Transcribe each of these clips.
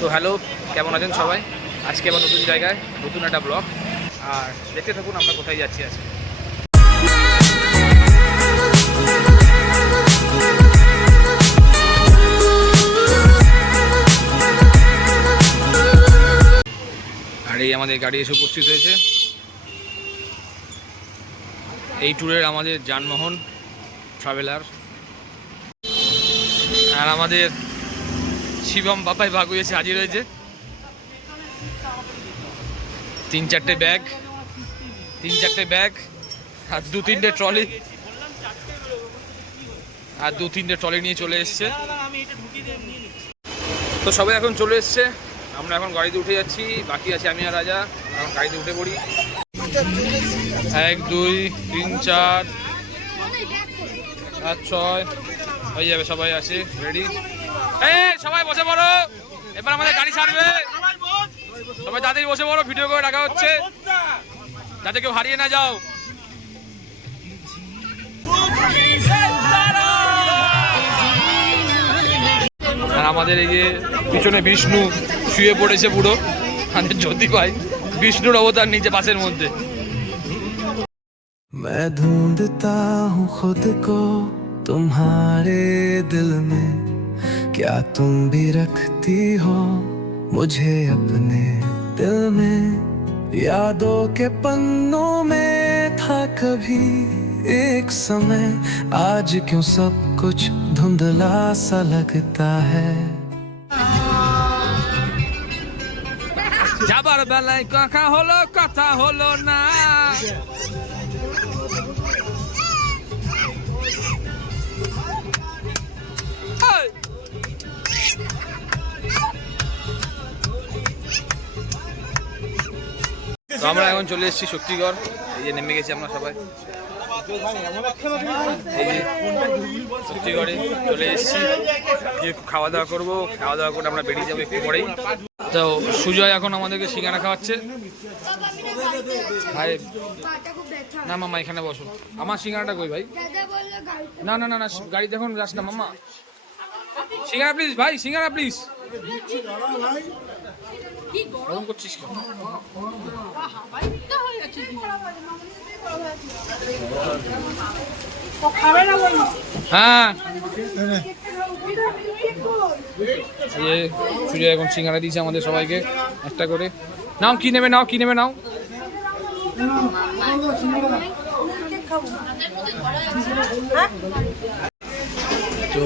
তো হ্যালো, কেমন আছেন সবাই? আজকে আবার নতুন জায়গায় নতুন একটা ব্লগ, আর দেখতে থাকুন আমরা কোথায় যাচ্ছি আজকে। আর এই আমাদের গাড়ি এসে উপস্থিত হয়েছে। এই ট্যুরের আমাদের যানবাহন ট্রাভেলার, আর আমাদের শিবম বাপাই ভাগ হয়েছে, হাজির হয়েছে। 3-4টে ব্যাগ আর 2-3টে ট্রলি, আর 2-3টে ট্রলি নিয়ে চলে এসছে। তো সবাই এখন চলে এসছে, আমরা এখন গাড়িতে উঠে যাচ্ছি। বাকি আছে আমি আর রাজা, এখন গাড়িতে উঠে পড়ি। 1 2 3 4 5 6 হয়ে যাবে, সবাই আছে রেডি। সবাই বসে পড়ো, এবার আমাদের গাড়ি ছাড়বে। সবাই তাড়াতাড়ি বসে পড়ো, ভিডিও করে রাখা হচ্ছে যাতে কেউ হারিয়ে না যাও। আর আমাদের এই যে পিছনে বিষ্ণু শুয়ে পড়েছে পুরো, আমাদের জ্যোতি ভাই বিষ্ণুর অবতার নিচে বাসের মধ্যে। मैं ढूंढता हूँ खुद को तुम्हारे दिल में, क्या तुम भी रखती हो मुझे अपने दिल में। यादों के पन्नों में था कभी एक समय, आज क्यों सब कुछ धुंधला सा लगता है। যাবার বেলায় কথা হলো কথা হলো না, তো আমরা এখন চলে এসেছি শক্তিগড়। এই যে নেমে গেছি আমরা সবাই, এই যে শক্তিগড়ে চলে এসেছি। খাওয়া দাওয়া করবো, খাওয়া দাওয়া করে আমরা বেরিয়ে যাবো একটু পরেই। তো সুজয় এখন আমাদেরকে সিঙ্গারা খাওয়াচ্ছে। ভাই না মামা এখানে বসো, আমার সিঙ্গারাটা কই ভাই? না না না না, গাড়িতে এখন যাস না মামা। সিঙ্গারা প্লিজ ভাই, সিঙ্গারা প্লিজ। গরম করছিস কেন? হ্যাঁ সুজয় এখন সিঙ্গারা দিয়েছে আমাদের সবাইকে একটা করে। নাও, কি নেবে নাও, কি নেবে নাও। তো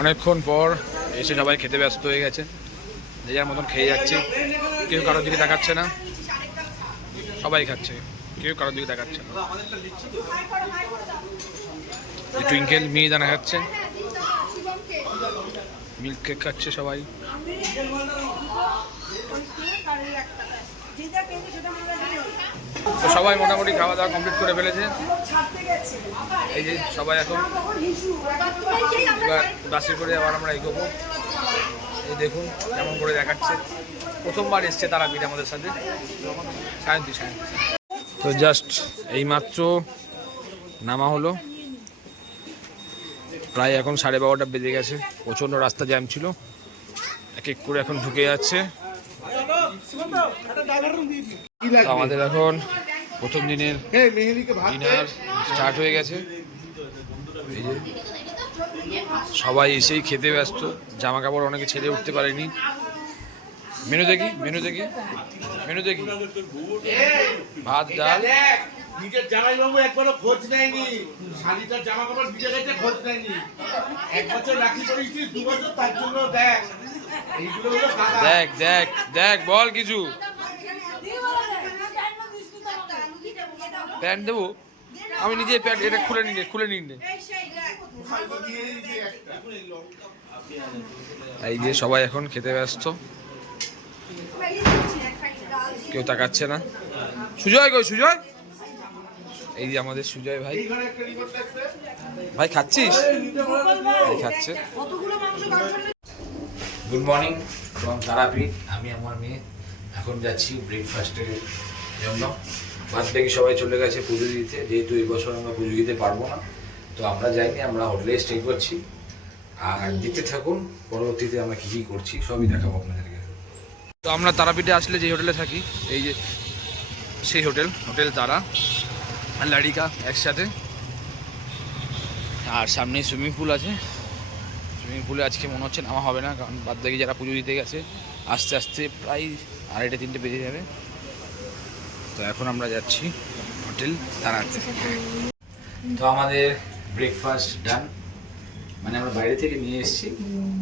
অনেকক্ষণ পর এসে সবাই খেতে ব্যস্ত হয়ে গেছে, যে যার মতন খেয়ে যাচ্ছে। কেউ কারোর দিকে দেখাচ্ছে না, সবাই খাচ্ছে, কেউ কারোর দিকে দেখাচ্ছে না। টুইঙ্কেল মিহিদানা খাচ্ছে, মিল্ক কেক খাচ্ছে সবাই। তো সবাই মোটামুটি খাওয়া দাওয়া কমপ্লিট করে ফেলেছে। এই যে সবাই এখন বাসে করে আবার আমরা এগোবো। এই দেখুন কেমন করে দেখাচ্ছে, প্রথমবার এসছে তারাপীঠ আমাদের সাথে। সায়ন্তী তো জাস্ট এইমাত্র নামা হলো, প্রায় এখন 12:30 বেজে গেছে। প্রচণ্ড রাস্তা জ্যাম ছিল, এক এক করে এখন ঢুকে যাচ্ছে। আমাদের এখন প্রথম দিনের ডিনার স্টার্ট হয়ে গেছে। এই যে সবাই এসেই খেতে ব্যস্ত, জামা কাপড় অনেকে ছেড়ে উঠতে পারেনি। মেনু দেখি, মেনু দেখি, মেনু দেখি। ভাত ডাল। নিজের জামাইবাবু একবারও খোঁজ নেয়নি, শালিটার জামা কাপড় ভিজে গেছে, খোঁজ নেয়নি। 1 বছর রাখি করেছিস, 2 বছর, তার জন্য দেখ এইগুলো হলো দাদা। দেখ দেখ দেখ, বল কিছু। প্যান্ট দেবো আমি নিজে, প্যান্ট এটা খুলে নিন। এই যে সবাই এখন খেতে ব্যস্ত, কেউ তাকাচ্ছে না। সুজয় কই, সুজয়? এই যে আমাদের সুজয় ভাই। ভাই খাচ্ছিস? খাচ্ছে। Good morning from Tarapith. আমি আমার মেয়ে এখন যাচ্ছি ব্রেকফাস্টের জন্য। বাদ বাকি সবাই চলে গেছে পুজো দিতে, যেহেতু এই বছর আমরা পুজো দিতে পারবো না, তো আমরা যাইনি, আমরা হোটেলে স্টে করছি। আর দেখতে থাকুন পরবর্তীতে আমরা কী কী করছি, সবই দেখাবো আপনাদেরকে। তো আমরা তারাপীঠে আসলে যে হোটেলে থাকি, এই যে সেই হোটেল তারা আর লাড়িকা একসাথে। আর সামনে সুইমিং পুল আছে। সুইমিং পুলে আজকে মনে হচ্ছে নামা হবে না, কারণ বাদ বাকি যারা পুজো দিতে গেছে আস্তে আস্তে প্রায় 2:30-3টে বেজে যাবে। তো এখন আমরা যাচ্ছি হোটেল তারাতে। তো আমাদের ব্রেকফাস্ট ডান, মানে আমরা বাইরে থেকে নিয়ে এসেছি,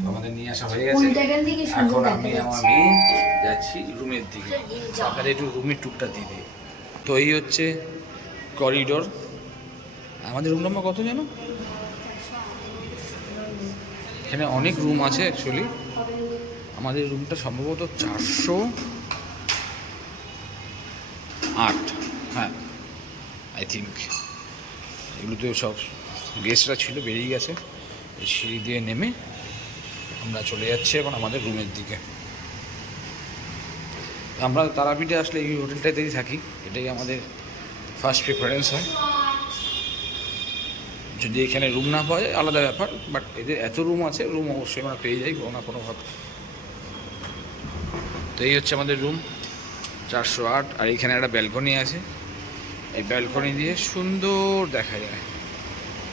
তো আমাদের নিয়ে আসা হয়ে গেছে। এখন আমি আমার মেয়ে যাচ্ছি রুমের দিকে। আপনাদের একটু রুমের টুকটা দিয়ে দিই। তো এই হচ্ছে করিডোর। আমাদের রুম নাম্বার কত জানো? এখানে অনেক রুম আছে অ্যাকচুয়ালি। আমাদের রুমটা সম্ভবত 408, হ্যাঁ আই থিঙ্ক। এগুলোতে সব গেস্টরা ছিল, বেরিয়ে গেছে। এই সিঁড়ি দিয়ে নেমে আমরা চলে যাচ্ছি এখন আমাদের রুমের দিকে। আমরা তারাপীঠে আসলে এই হোটেলটাতেই থাকি, এটাই আমাদের ফার্স্ট প্রেফারেন্স হয়। যদি এখানে রুম না পাওয়া যায় আলাদা ব্যাপার, বাট এদের এত রুম আছে, রুম অবশ্যই আমরা পেয়ে যাই কোনো না কোনোভাবে। তো এই হচ্ছে আমাদের রুম 408। আর এইখানে একটা ব্যালকনি আছে, এই ব্যালকনি দিয়ে সুন্দর দেখা যায়।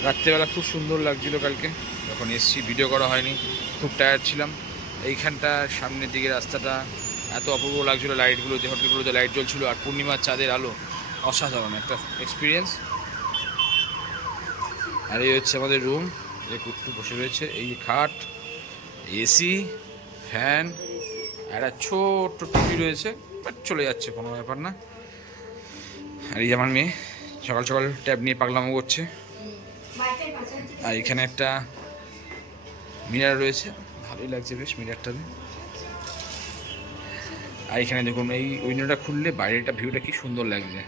রাত্রেবেলা খুব সুন্দর লাগছিল কালকে যখন এসছি, ভিডিও করা হয়নি, খুব টায়ার্ড ছিলাম। এইখানটা সামনের দিকে রাস্তাটা এত অপূর্ব লাগছিলো, লাইটগুলোতে, হোটেলগুলোতে লাইট জ্বলছিল আর পূর্ণিমার চাঁদের আলো, অসাধারণ একটা এক্সপিরিয়েন্স। আর এই হচ্ছে আমাদের রুম, যে কুট্টু বসে রয়েছে, এই খাট, এসি, ফ্যান, একটা ছোট্ট টিভি রয়েছে, বাট চলে যাচ্ছে, কোনো ব্যাপার না। আর এই আমার মেয়ে সকাল সকাল ট্যাব নিয়ে পাগলামো করছে। আর এখানে একটা মিরার রয়েছে, ভালোই লাগছে বেশ মিরারটাতে। আর এখানে দেখুন এই উইন্ডোটা খুললে বাইরেটা ভিউটা কি সুন্দর লাগছে।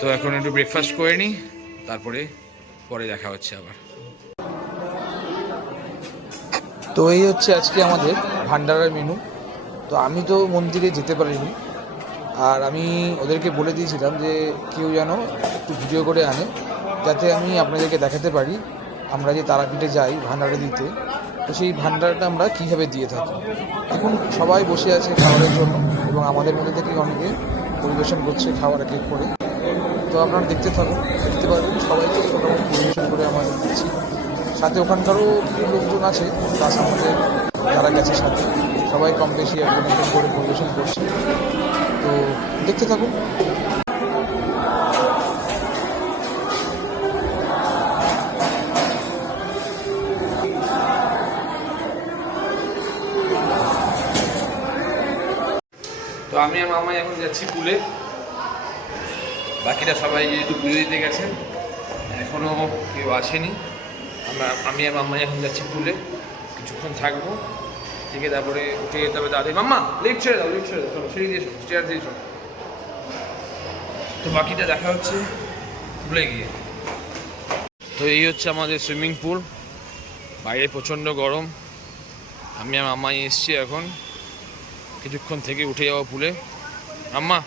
তো এখন একটু ব্রেকফাস্ট করে নিই, তারপরে পরে দেখা হচ্ছে আবার। তো এই হচ্ছে আজকে আমাদের ভান্ডারার মেনু। তো আমি তো মন্দিরে যেতে পারিনি, আর আমি ওদেরকে বলে দিয়েছিলাম যে কেউ যেন একটু ভিডিও করে আনে, যাতে আমি আপনাদেরকে দেখাতে পারি আমরা যে তারাপীঠে যাই ভান্ডারা দিতে, তো সেই ভান্ডারাটা আমরা কীভাবে দিয়ে থাকি। এখন সবাই বসে আছে খাবারের জন্য, এবং আমাদের মধ্যে থেকে অনেকে পরিবেশন করছে খাবার এক এক করে। তো আপনারা দেখতে পারবেন সবাইকে মোটামুটি পরিবেশন করে আমরা দিচ্ছি। সাথে ওখানকারও কিছু লোকজন আছে, প্লাস আমাদের যারা গেছে সাথে, সবাই কম বেশি একজন একজন করে পরিবেশন করছে। তো দেখতে থাকুন। তো আমি আর মামাই এখন যাচ্ছি পুলে। বাকিরা সবাই যেহেতু পুজো দিতে গেছে, এখনও কেউ আসেনি। আমি আর মামাই এখন যাচ্ছি পুলে, কিছুক্ষণ থাকবো, থেকে তারপরে উঠে যেতে হবে দাদি। মাম্মা লিফট ছেড়ে দাও, চলো সিঁড়ি দিয়ে চলো, স্টেয়ার দিয়ে চলো। তো বাকিটা দেখা হচ্ছে পুলে গিয়ে। তো এই হচ্ছে আমাদের সুইমিং পুল, বাইরে প্রচণ্ড গরম। আমি আর মামাই এসছি, এখন কিছুক্ষণ থেকে উঠে যাবো পুলে। আম্মা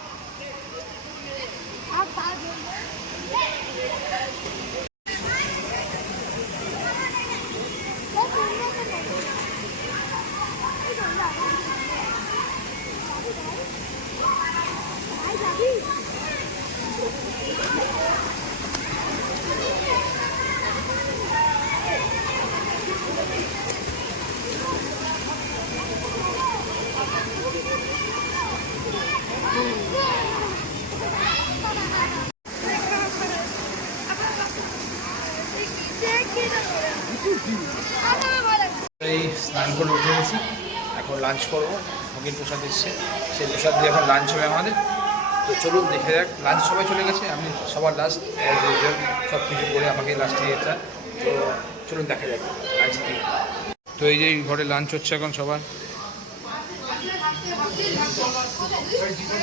এই স্নান করে উঠে গেছি, এখন লাঞ্চ করবো। ভোগের প্রসাদ এসছে, সেই প্রসাদ দিয়ে এখন লাঞ্চ হবে আমাদের। তো চলুন দেখে যাক। লাঞ্চ সবাই চলে গেছে, আমি সবার লাস্ট, সব কিছু করে আমাকে লাস্টে যেতে। তো চলুন দেখা যাক লাঞ্চ কি। তো এই যে ঘরে লাঞ্চ হচ্ছে এখন সবার,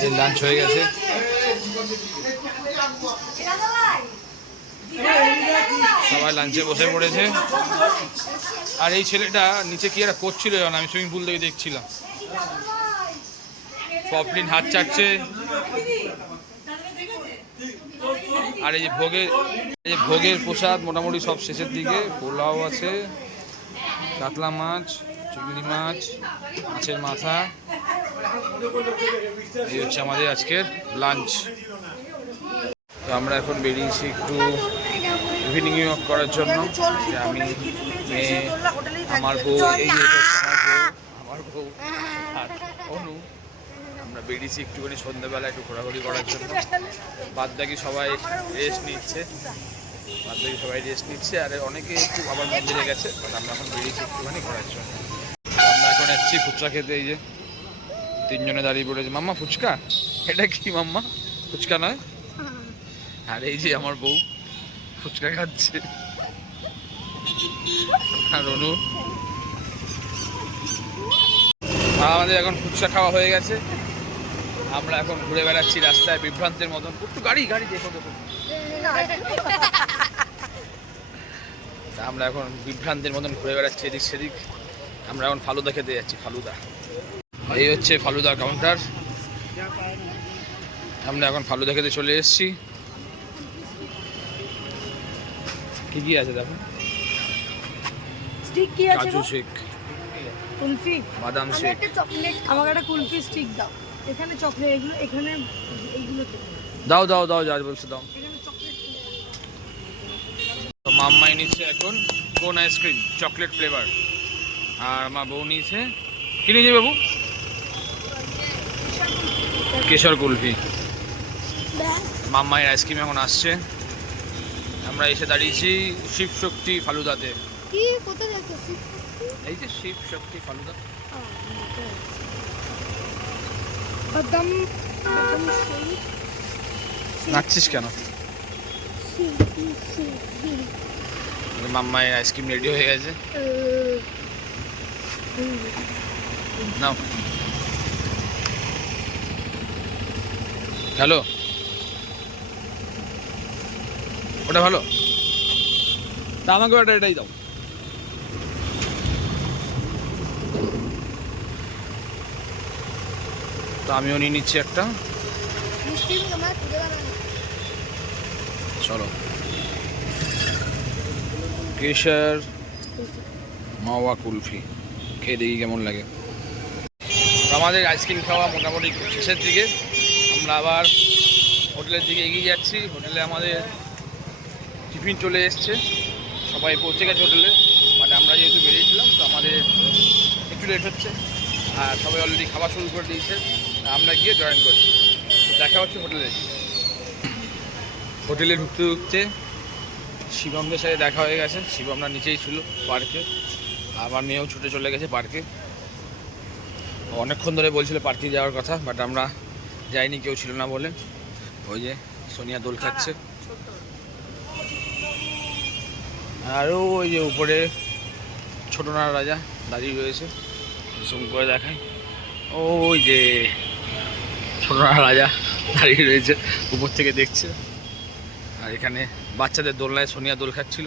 এই লাঞ্চ হয়ে গেছে। সবাই লাঞ্চে বসে পড়েছে। আর এই ছেলেটা নিচে কি একটা করছিল, আমি সুইমিং পুল থেকে দেখছিলাম। পপলিন হাত চাটছে। আর এই যে ভোগের প্রসাদ মোটামুটি সব শেষের দিকে। পোলাও আছে, কাতলা মাছ, চিংড়ি মাছ, মাছের মাথা। এই হচ্ছে আমাদের আজকের লাঞ্চ। তো আমরা এখন বেরিয়েছি একটু ইভিনিং ওয়াক করার জন্য। আমি, মেয়ে, আমার বউ, এই যে এটা হচ্ছে আমার বউ আর অনু। আমরা বেরিয়েছি একটুখানি সন্ধ্যাবেলা একটু ঘোরাঘুরি করার জন্য। বাদ বাকি সবাই রেস্ট নিচ্ছে, আর অনেকে একটু আবার মন্দিরে গেছে। বাট আমরা এখন বেরিয়েছি একটুখানি ঘোরার জন্য। আমরা এখন এসেছি ফুচকা খেতে। এই যে তিনজনে দাঁড়িয়ে পড়েছে। মাম্মা ফুচকা? এটা কি মাম্মা? ফুচকা নয়? আর এই যে আমার বউ ফুচকা খাচ্ছে, আর অনু। আমাদের এখন ফুচকা খাওয়া হয়ে গেছে। আমরা এখন ঘুরে বেড়াচ্ছি রাস্তায় বিভ্রান্তের মতন। একটু গাড়ি দেখো। আমরা এখন বিভ্রান্তের মতন ঘুরে বেড়াচ্ছি এদিক সেদিক। আমরা এখন ফালুদা খেতে যাচ্ছি। ফালুদা, এই হচ্ছে ফালুদা কাউন্টার। আমরা এখন ফালুদা খেতে চলে এসেছি। কি আছে দেখো, স্টিক কি আছে? কাজু শেক, কুলফি, বাদাম শেক। আমাকে একটা কুলফি স্টিক দাও। এখানে চকলেট, এগুলো এখানে এইগুলো দাও যা বলছো দাও। এখানে চকলেট। তো মাম্মাই নিচ্ছে এখন কোন আইসক্রিম, চকলেট ফ্লেভার। আর আমার বউ নিয়েছে, কি নিয়েছে বাবু? কেশর কুলফি। মাম্মাইয়ের আইসক্রিম এখন আসছে। আমরা এসে দাঁড়িয়েছি শিব শক্তি ফালুদাতে। কি কোথায় যাচ্ছে? এই যে শিব শক্তি ফালুদা। বাদাম নাচছিস কেন? মাম্মাইয়ের আইসক্রিম রেডি হয়ে গেছে। নাও। হ্যালো, ওটা ভালো? তা আমাকে ওটা এটাই দাও। তো আমিও নিয়ে নিচ্ছি একটা। চলো, কেশর মাওয়া কুলফি খেয়ে দেখি কেমন লাগে। আমাদের আইসক্রিম খাওয়া মোটামুটি শেষের দিকে। আমরা আবার হোটেলের দিকে এগিয়ে যাচ্ছি। হোটেলে আমাদের টিফিন চলে এসছে, সবাই পৌঁছে গেছে হোটেলে। বাট আমরা যেহেতু বেরিয়েছিলাম তো আমাদের একটু লেট হচ্ছে, আর সবাই অলরেডি খাওয়া শুরু করে দিয়েছে। আমরা গিয়ে জয়েন করছি। তো দেখা হচ্ছে হোটেলে। হোটেলে ঢুকতে শিবমদের সাথে দেখা হয়ে গেছে। শিবমরা নিচেই ছিল পার্কে, আমার মেয়েও ছুটে চলে গেছে পার্কে। অনেকক্ষণ ধরে বলছিল পার্কে যাওয়ার কথা, বাট আমরা যাইনি, কেউ ছিল না বলে। ওই যে সোনিয়া দোল খাচ্ছে, আরও ওই যে উপরে ছোটনা রাজা দাঁড়িয়ে রয়েছে। জুম করে দেখায়, ওই যে ছোটনা রাজা দাঁড়িয়ে রয়েছে, উপর থেকে দেখছে। আর এখানে বাচ্চাদের দোলনায় সোনিয়া দোল খাচ্ছিল।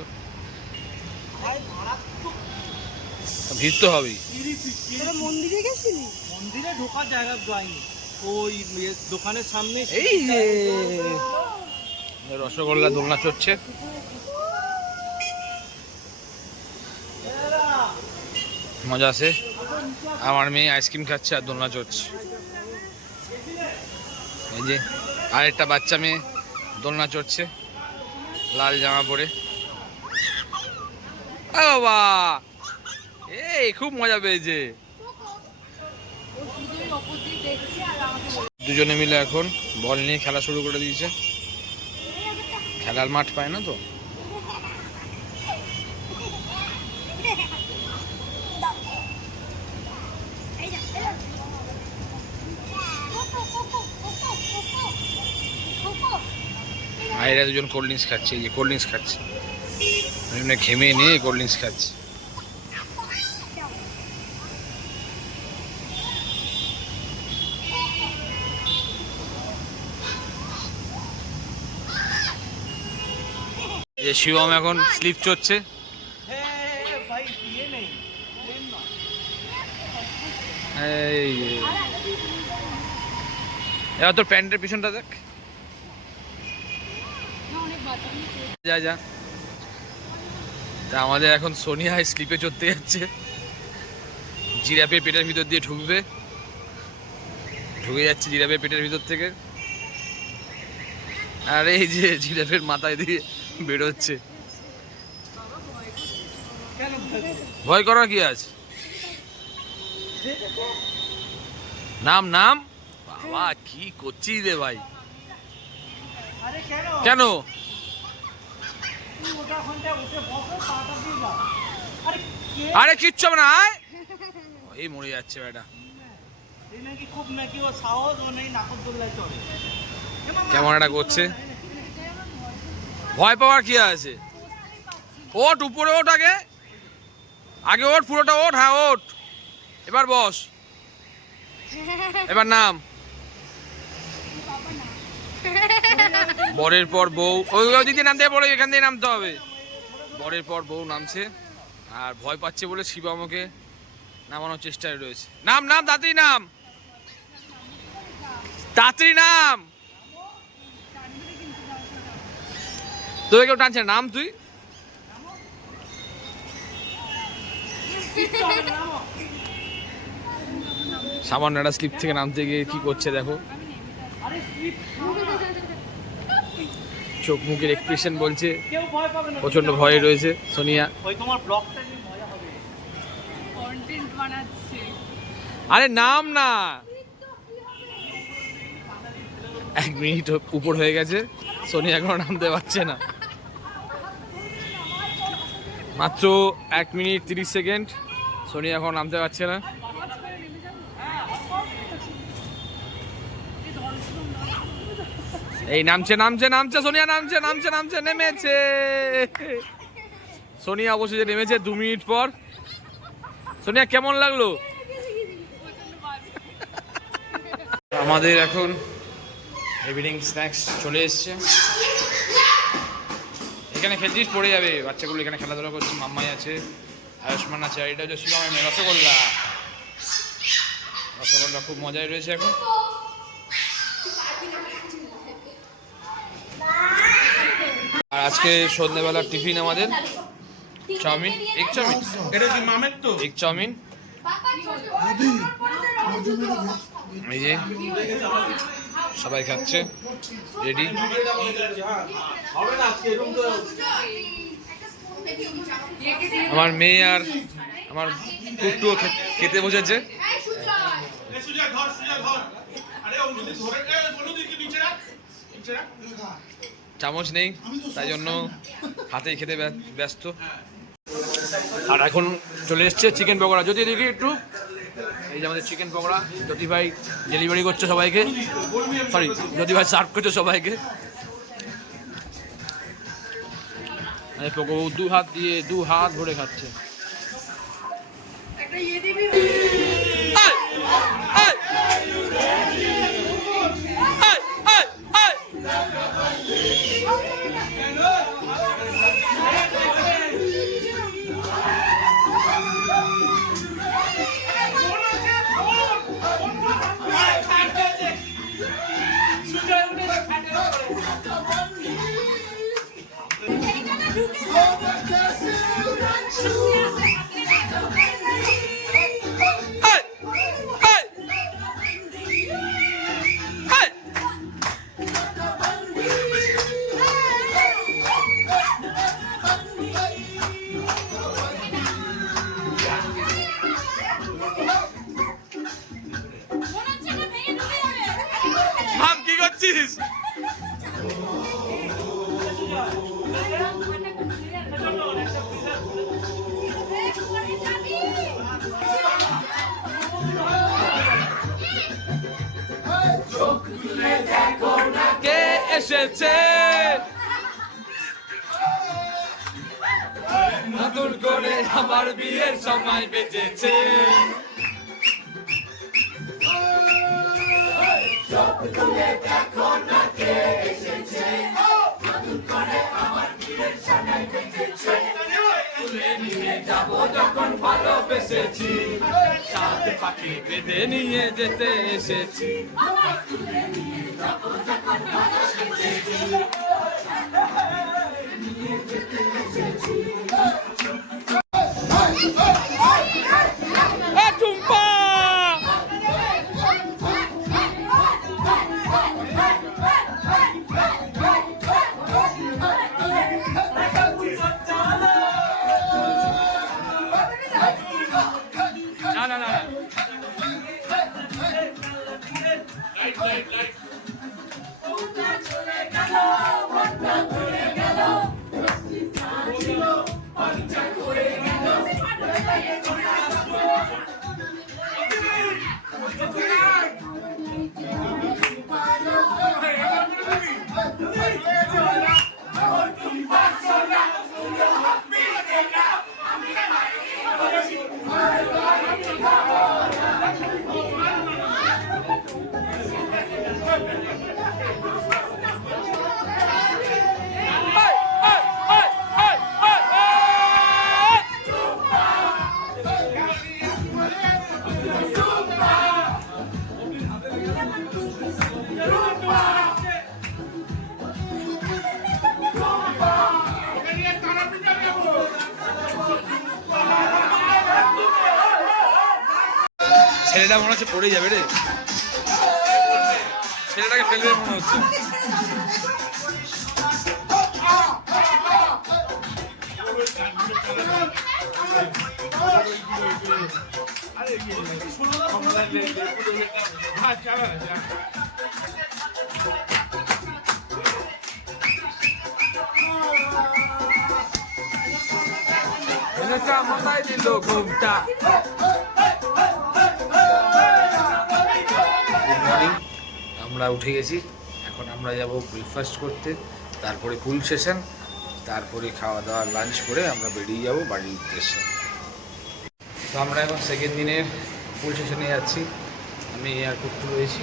ভিড় তো হবেই। মন্দিরে গেছিলি? মন্দিরে ঢোকার জায়গা পাইনি, ওই দোকানের সামনে। এই যে রসগোল্লা দোলনা চড়ছে। মজা আছে। আমার মেয়ে আইসক্রিম খাচ্ছে আর দোলনা চড়ছে। এই যে আরেকটা বাচ্চা মেয়ে দোলনা চড়ছে লাল জামা পরে। বাবা, এই খুব মজা পেয়েছে। দুজনে মিলে এখন বল নিয়ে খেলা শুরু করে দিয়েছে। খেলার মাঠ পায় না তো। আর এরা দুজন কোল্ড ড্রিঙ্কস খাচ্ছে। এই যে কোল্ড ড্রিঙ্কস খাচ্ছে, ঘেমে নিয়ে কোল্ড ড্রিঙ্কস খাচ্ছে। যে শিবম এখন স্লিপ চড়ছে। এই এবার তোর প্যান্টের পিছনটা দেখ। যা তা আমাদের এখন সোনিয়া স্লিপে চড়তে যাচ্ছে। জিরাফের পেটের ভিতর দিয়ে ঢুকে যাচ্ছে জিরাফের পেটের ভিতর থেকে। আর এই যে জিরাফের মাথায় দিয়ে বেরোচ্ছে। ভয় করার কি আছে? নাম নাম বাবা কি করছিস রে ভাই? আরে কেন কেন? তুই ওটা ওখানটায় উঠে বসো, পাটা দিয়ে যা। আরে কে? আরে কিচ্ছু হবে না, আয়। এই মরে যাচ্ছে বেটা। এই নাকি খুব নাকি ও সাহস, ও নেই নাকর দোল্লায় চলে। কেমন একটা করছে। ভয় পাওয়ার কি আছে? ওঠ উপরে, ওঠ আগে আগে ওঠ, পুরোটা ওঠ। হ্যাঁ ওঠ, এবার বস, এবার নাম। বরের পর বউ, ওই দিকে নামতে বলে, এখান দিয়ে নামতে হবে। বরের পর বউ নামছে, আর ভয় পাচ্ছে বলে শিবমকে নামানোর চেষ্টায় রয়েছে। নাম নাম, তাড়াতাড়ি নাম, তাড়াতাড়ি নাম। তোকে কেউ টানছে, নাম তুই। সামান্য একটা স্লিপ থেকে নামতে গিয়ে কি করছে দেখো। চোখ মুখের এক্সপ্রেশন বলছে কেউ ভয় পাবে না, প্রচন্ড ভয়ে রয়েছে সোনিয়া। ওই তোমার ব্লগটা নিয়ে মজা হবে। কন্টেন্ট বানাচ্ছে। আরে নাম না, 1 মিনিট উপর হয়ে গেছে, সোনিয়া এখনো নামতে পারছে না। মাত্র 1 মিনিট 30 সেকেন্ড, সোনিয়া এখন নামতে পারছে না। এই নামছে নামছে নামছে, সোনিয়া নামছে নামছে নামছে, নেমেছে। সোনিয়া অবশেষে নেমেছে 2 মিনিট পর। সোনিয়া কেমন লাগলো? আমাদের এখন ইভিনিং স্ন্যাক্স চলে এসছে। এখানে খেলছিস পড়ে যাবে, বাচ্চাগুলো এখানে খেলাধুলা করছে। মাম্মাই আছে, আয়ুষ্মান আছে, আর এটা হচ্ছে শিবমের মেয়ে রসগোল্লা। রসগোল্লা খুব মজায় রয়েছে এখন। আর আজকে সন্ধ্যেবেলার টিফিন আমাদের চাউমিন, এগ চাউমিন। এটা কি মামের তো? এগ চাউমিন, এই যে সবাই খাচ্ছে, রেডি। হবে না আজকে এরকম তো। আমার মেয়ে আর আমার কুট্টুও খেতে বসেছে। সুজা ধর, সুজা ধর। আরে অনুদি ধরে, অনুদি কি নিচে রাখ, নিচে রাখ। চামচ নেই, তাই জন্য হাতেই খেতে ব্যস্ত। আর এখন চলে এসছে চিকেন পকোড়া। যদি দেখি একটু, এই যে আমাদের চিকেন পকোড়া জ্যোতি ভাই ডেলিভারি করছে সবাইকে, সরি জ্যোতি ভাই সার্ভ করছে সবাইকে। দু হাত দিয়ে 2 হাত ভরে খাচ্ছে। মাম কি করছিস? কে এসেছে নতুন করে, আমার বিয়ের সময় বেজেছে। তুলে নিয়ে যাবো যখন ভালোবেসেছি, সাত পাখি বেঁধে নিয়ে যেতে এসেছি। টুম্পা না না না ছেলেটা মনে হচ্ছে পড়ে যাবে রে, ছেলেটাকে ফেলবে মনে হচ্ছে। মাথায় দিল ঘুমটা। আমরা উঠে গেছি, এখন আমরা যাব ব্রেকফাস্ট করতে, তারপরে পুল সেশন, তারপরে খাওয়া দাওয়া লাঞ্চ করে আমরা বেরিয়ে যাব বাড়ির উদ্দেশ্যে। তো আমরা এখন সেকেন্ড দিনের পুল সেশনে যাচ্ছি। আমি এয়ারপোর্টে রয়েছি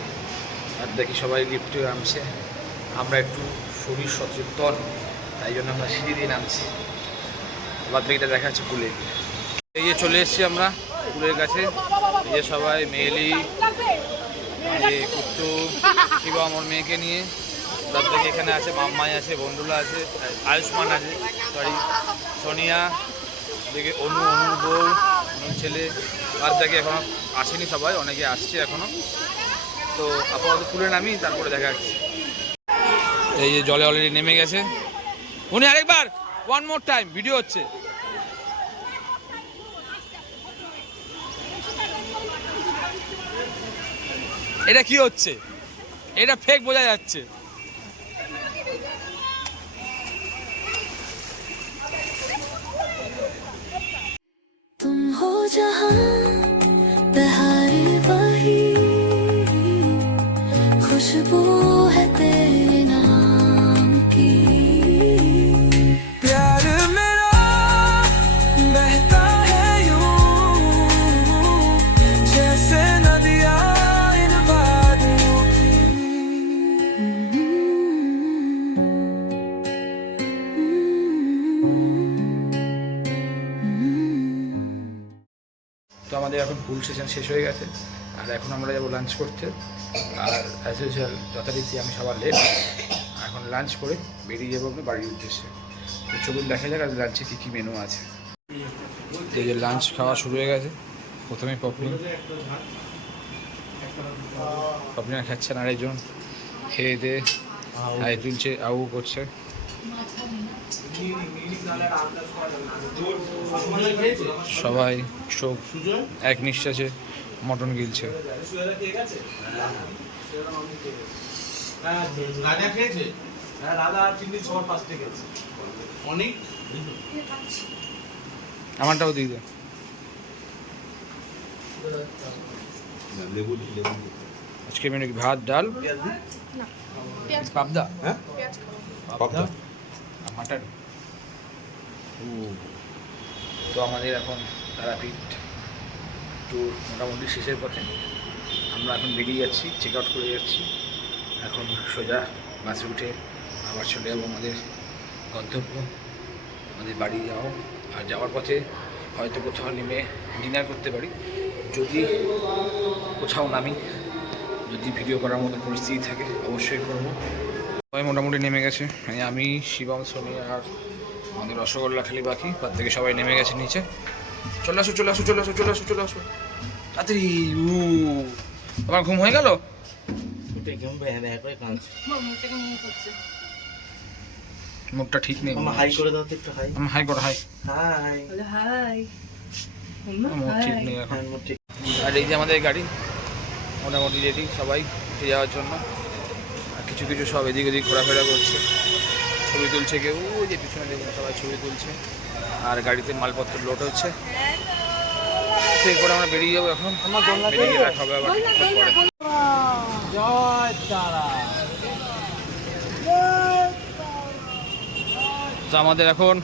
আর দেখি সবাই লিফটে নামছে, আমরা একটু শরীর সচেতন তাই জন্য আমরা সিঁড়ি দিয়ে নামছি। বাদ বাকিটা দেখা যাচ্ছে পুলে গিয়ে। এই যে চলে এসেছি আমরা পুলের কাছে, এই যে সবাই মেয়েলি কুট্টু শিবা আমার মেয়েকে নিয়ে, তার থেকে এখানে আছে মাম্মাই আছে, বন্ধুলা আছে, আয়ুষ্মান আছে, সরি সোনিয়া, দেখে অনু বউ, অনুর ছেলে, আর দেখে এখনও আসেনি সবাই, অনেকে আসছে এখনও। তো আপাতত তুলে নামি, তারপরে দেখা যাচ্ছে। এই যে জলে অলরেডি নেমে গেছে উনি, আরেকবার ওয়ান মোর টাইম ভিডিও হচ্ছে। এটা কি হচ্ছে? এটা ফেক বোঝা যাচ্ছে। तुम हो जहां बहारे वही खुशबू है तेरे नाम की, प्यार मेरा बहता है यूं जैसे नदियां इन वादियों की। তো আমাদের এখন ফুল সেশন শেষ হয়ে গেছে, আর এখন আমরা যাবো লাঞ্চ করতে। আর অ্যাজ ইউজুয়াল যথারীতি আমি সবার লেট, এখন লাঞ্চ করে বেরিয়ে যাবো আমরা বাড়ির উদ্দেশ্যে। তো চলুন দেখা যাক আর লাঞ্চে কী কী মেনু আছে। এই যে লাঞ্চ খাওয়া শুরু হয়ে গেছে। প্রথমে পপনি খাচ্ছেন, আরেকজন খেয়ে দিয়ে আয় তুলছে, আউ করছে। সবাই চোখ এক নিঃশ্বাসে মটন গিলছে। রাজা খেয়েছে? হ্যাঁ, রাধা চিংড়ি সবার ফার্স্টে গেছে। অনেক আমারটাও দিয়ে দে। আজকে মেনু কি ভাত, ডাল, পাবদা, হ্যাঁ পাবদা আর মাটন। তো আমাদের এখন তারাপীঠ ট্যুর মোটামুটি শেষের পথে। আমরা এখন বেরিয়ে যাচ্ছি, চেক আউট করে যাচ্ছি। এখন সোজা বাসে উঠে আবার চলে যাবো আমাদের গন্তব্য, আমাদের বাড়ি যাও। আর যাওয়ার পথে হয়তো কোথাও নেমে ডিনার করতে পারি, যদি কোথাও নামি, যদি ভিডিও করার মতো পরিস্থিতি থাকে অবশ্যই করবো। সবাই মোটামুটি নেমে গেছে, আমি, শিবম, সোনি আর আমাদের রসগোল্লা খালি বাকি, তার থেকে সবাই নেমে গেছে নিচে। চলে আসো চলে আসো চলে আসো চলে আসো চলে আসো তাড়াতাড়ি। তোমার ঘুম হয়ে গেল? মুখটা ঠিক নেই। হাই করে দাও তো একটু, হাই। হাই করো, হাই। হাই। হাই মুখ ঠিক নেই এখন। হ্যাঁ, ঠিক। আর এই যে আমাদের গাড়ি মোটামুটি রেডি সবাই উঠে যাওয়ার জন্য। আর কিছু কিছু সব এদিক ওদিক ঘোরাফেরা করছে, ছবি তুলছে কেউ, ওই যে পিছনে দেখুন সবাই ছবি তুলছে। আর গাড়িতে মালপত্র লোড হচ্ছে। এরপরে আমরা বেরিয়ে যাবো এখন। বেরিয়ে গেলে খাবে আবার পরে। জয় তারা। তো আমাদের এখন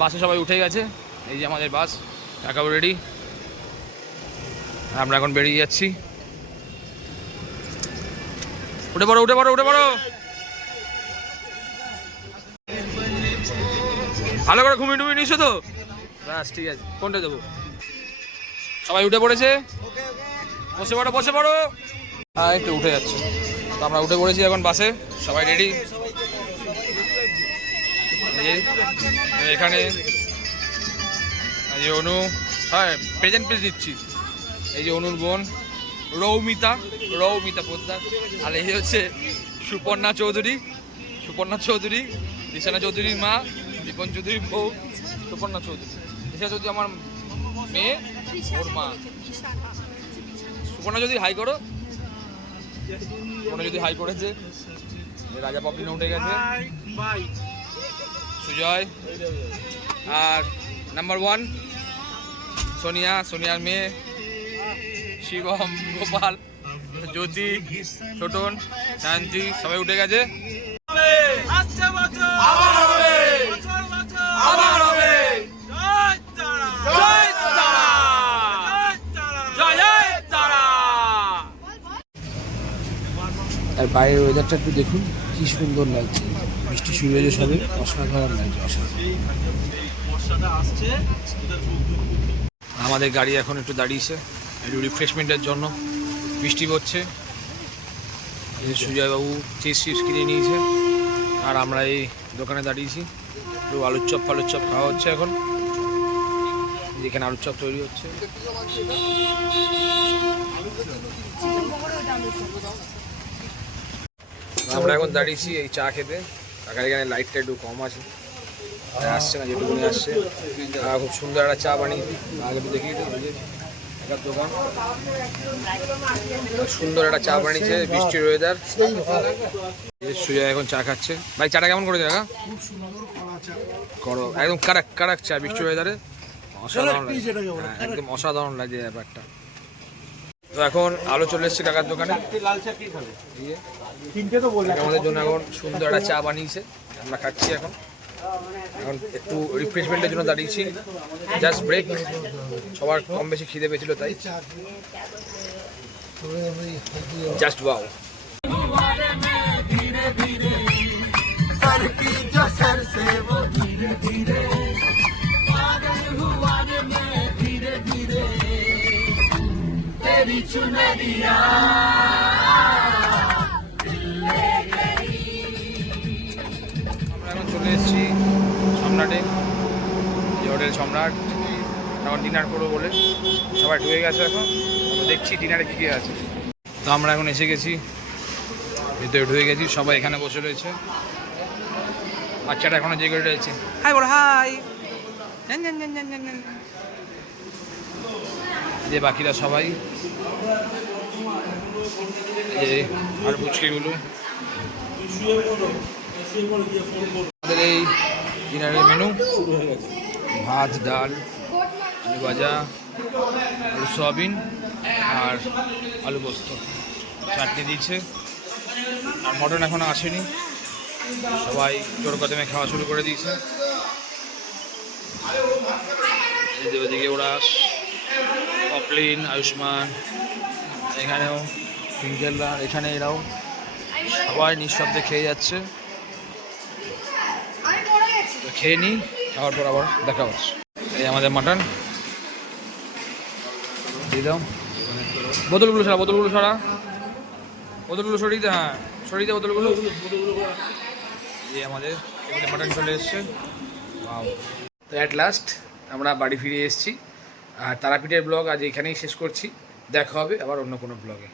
বাসে সবাই উঠে গেছে। এই যে আমাদের বাস, কাকাও রেডি। আমরা এখন বেরিয়ে যাচ্ছি। উঠে পড়ো উঠে পড়ো উঠে পড়ো, ভালো করে ঘুমিয়ে টুমিয়ে নিছো তো? ব্যাস ঠিক আছে, কোনটা দেবো? সবাই উঠে পড়েছে, বসে পড়ো বসে পড়ো। হ্যাঁ একটু উঠে যাচ্ছে। তো আমরা উঠে পড়েছি এখন বাসে, সবাই রেডি। এখানে এই যে অনু, হ্যাঁ প্রেজেন্ট পেজ দিচ্ছি। এই যে অনুর বোন রৌমিতা পোদ্দার। আর এই হচ্ছে সুপর্ণা চৌধুরী, দিশানা চৌধুরীর মা, দীপন চৌধুরীর বউ, সুপর্ণা চৌধুরী। দিশা চৌধুরী আমার মেয়ে, ওর মা। সুপর্ণা যদি হাই করো, সুপর্ণা যদি হাই করেছে। রাজা পপলিনে উঠে গেছে, সুজয়। আর নাম্বার 1 সোনিয়ার মেয়ে, শিবম, গোপাল, জ্যোতি, ছোটন, শান্তি সবাই উঠে গেছে। আর বাইরের ওয়েদারটা একটু দেখুন, কি সুন্দর লাগছে। বৃষ্টি শুরু হয়েছে সবে, অসাধারণ লাগছে, অসাধারণ। আমাদের গাড়ি এখন একটু দাঁড়িয়েছে একটু রিফ্রেশমেন্টের জন্য। বৃষ্টি পড়ছে। সুজয়বাবু চিপস কিনে নিয়েছে, আর আমরা এই দোকানে দাঁড়িয়েছি। একটু আলুর চপ খাওয়া হচ্ছে এখন। যেখানে আলুর চপ তৈরি হচ্ছে। আমরা এখন দাঁড়িয়েছি এই চা খেতে। কাকার এখানে লাইটটা একটু কম আছে, আসছে না, যেটুকুনি আসছে। খুব সুন্দর একটা চা বানিয়েছি, আগে একটু দেখি। কাকার দোকান, সুন্দর একটা চা বানিয়েছে, বৃষ্টির ওয়েদার। সুজয় এখন চা খাচ্ছে। ভাই চাটা কেমন করেছে কাকা? করো, একদম কারাক চা, বৃষ্টির ওয়েদারে অসাধারণ লাগে, একদম অসাধারণ লাগে ব্যাপারটা। তো এখন আলো চলে এসছে কাকার দোকানে। আমাদের জন্য এখন সুন্দর একটা চা বানিয়েছে, আমরা খাচ্ছি এখন। একটু রিফ্রেশমেন্টের জন্য দাঁড়িয়েছি, জাস্ট ব্রেক। সবার কম বেশি খিদে পেয়েছিল, তাই জাস্ট ওয়াও। আমরা এখন চলে এসেছি সম্রাটে, হোটেল সম্রাট। এখন ডিনার করবো বলে সবাই ঢুকে গেছে। এখন দেখছি ডিনারে কী কী আছে। তো আমরা এখন এসে গেছি, ভিতরে ঢুকে গেছি, সবাই এখানে বসে রয়েছে। বাচ্চাটা এখনো জেগে রয়েছে, হাই বলো হাই। যে বাকিরা সবাই, আর পুচকিগুলো। আমাদের এই ডিনারের মেনু: ভাত, ডাল, আলু ভাজা, আলু সয়াবিন আর আলু পোস্ত, চাটনি দিচ্ছে। আর মটন এখনো আসেনি, সবাই জোর কদমে খাওয়া শুরু করে দিয়েছে। ওদিকে ওরা পপলিন, আয়ুষ্মান, এখানেও টুইঙ্কেলরা, এখানে এরাও সবাই নিঃশব্দে খেয়ে যাচ্ছে। খেয়ে নিই, খাওয়ার পর আবার দেখা হচ্ছে। এই আমাদের মাটন দিয়ে দাও। বোতলগুলো সরা, বোতলগুলো সরিয়ে দে। হ্যাঁ সরিয়ে দে বোতলগুলো। এই আমাদের এখানে মাটন চলে এসছে। তো অ্যাট লাস্ট আমরা বাড়ি ফিরে এসেছি। আর তারাপীঠের ব্লগ আজ এখানেই শেষ করছি। দেখা হবে আবার অন্য কোনো ব্লগে।